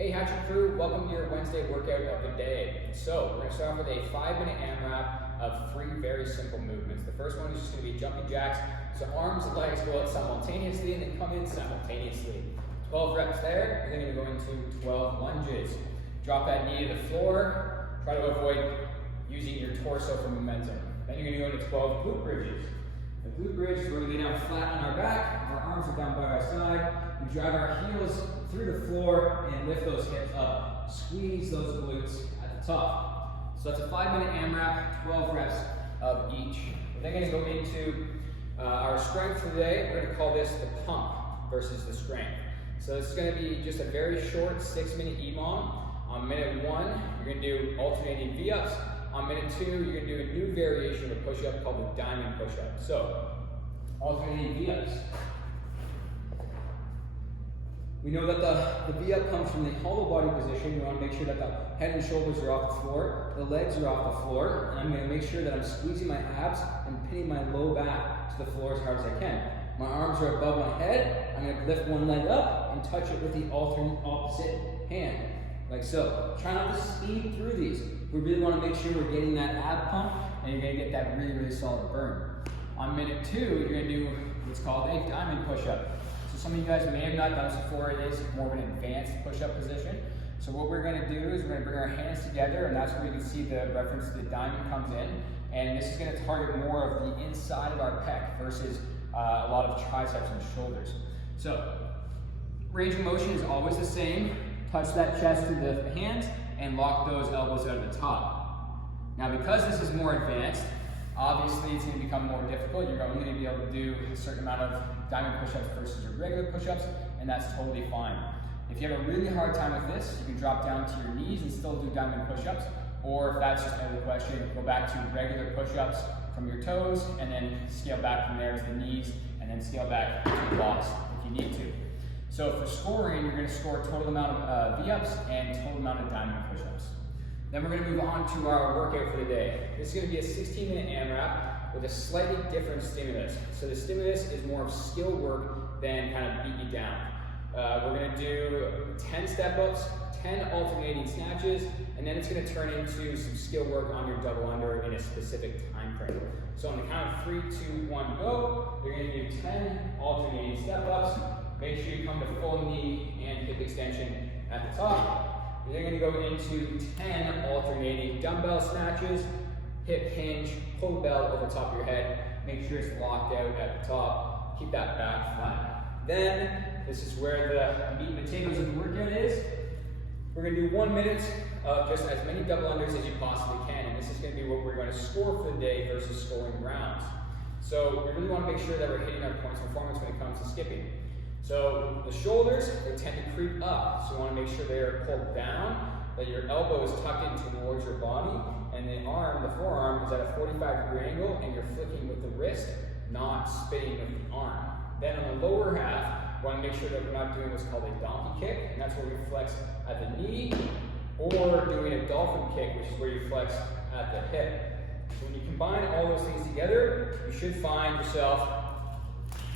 Hey Hatchet Crew, welcome to your Wednesday workout of the day. So we're going to start off with a 5-minute AMRAP of 3 very simple movements. The first one is just going to be jumping jacks. So arms and legs go out simultaneously and then come in simultaneously. 12 reps there, and then you're going to go into 12 lunges. Drop that knee to the floor. Try to avoid using your torso for momentum. Then you're going to go into 12 glute bridges. The glute bridge is where we lay down flat on our back, our arms are down by our side, we drive our heels through the floor and lift those hips up. Squeeze those glutes at the top. So that's a 5-minute AMRAP, 12 reps of each. We're then going to go into our strength for the day. We're going to call this the pump versus the strength. So this is going to be just a very short 6-minute EMOM. On minute 1, you're going to do alternating V-ups. On minute 2, you're going to do a new variation of a push-up called the diamond push-up. So, alternating V-ups. We know that the V-up comes from the hollow body position. You want to make sure that the head and shoulders are off the floor, the legs are off the floor, and I'm going to make sure that I'm squeezing my abs and pinning my low back to the floor as hard as I can. My arms are above my head. I'm going to lift one leg up and touch it with the opposite hand, like so. Try not to speed through these. We really want to make sure we're getting that ab pump, and you're going to get that really, really solid burn. On minute 2, you're going to do what's called a diamond push-up. So some of you guys may have not done this before. It is more of an advanced push-up position. So what we're going to do is we're going to bring our hands together, and that's where you can see the reference to the diamond comes in. And this is going to target more of the inside of our pec versus a lot of triceps and shoulders. So range of motion is always the same. Touch that chest to the hands and lock those elbows out of the top. Now because this is more advanced, obviously it's going to become more difficult. You're only going to be able to do a certain amount of diamond push-ups versus your regular push-ups, and that's totally fine. If you have a really hard time with this, you can drop down to your knees and still do diamond push-ups, or if that's just out of the question, go back to regular push-ups from your toes, and then scale back from there to the knees, and then scale back to the blocks if you need to. So for scoring, you're going to score total amount of V-ups and total amount of diamond push-ups. Then we're going to move on to our workout for the day. This is going to be a 16-minute AMRAP with a slightly different stimulus. So the stimulus is more of skill work than kind of beat you down. We're going to do 10 step-ups, 10 alternating snatches, and then it's going to turn into some skill work on your double under in a specific time frame. So on the count of 3, 2, 1, go, you're going to do 10 alternating step-ups. Make sure you come to full knee and hip extension at the top. You're then going to go into 10 alternating dumbbell snatches, hip hinge, pull the belt over top of your head. Make sure it's locked out at the top. Keep that back flat. Then, this is where the meat and potatoes of the workout is. We're going to do 1 minute of just as many double unders as you possibly can. And this is going to be what we're going to score for the day versus scoring rounds. So we really want to make sure that we're hitting our points of performance when it comes to skipping. So the shoulders, they tend to creep up. So you want to make sure they are pulled down, that your elbow is tucked in towards your body, and the arm, the forearm, is at a 45-degree angle, and you're flicking with the wrist, not spinning with the arm. Then on the lower half, we want to make sure that we're not doing what's called a donkey kick, and that's where we flex at the knee, or doing a dolphin kick, which is where you flex at the hip. So when you combine all those things together, you should find yourself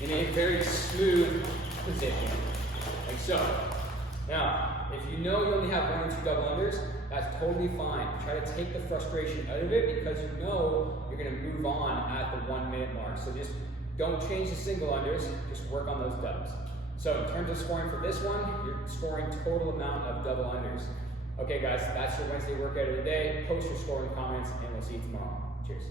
in a very smooth position, like so. Now, if you know you only have 1 or 2 double unders, that's totally fine. Try to take the frustration out of it because you know you're going to move on at the 1 minute mark. So just don't change the single unders, just work on those doubles. So in terms of scoring for this one, you're scoring total amount of double unders. Okay guys, that's your Wednesday workout of the day. Post your score in the comments and we'll see you tomorrow. Cheers.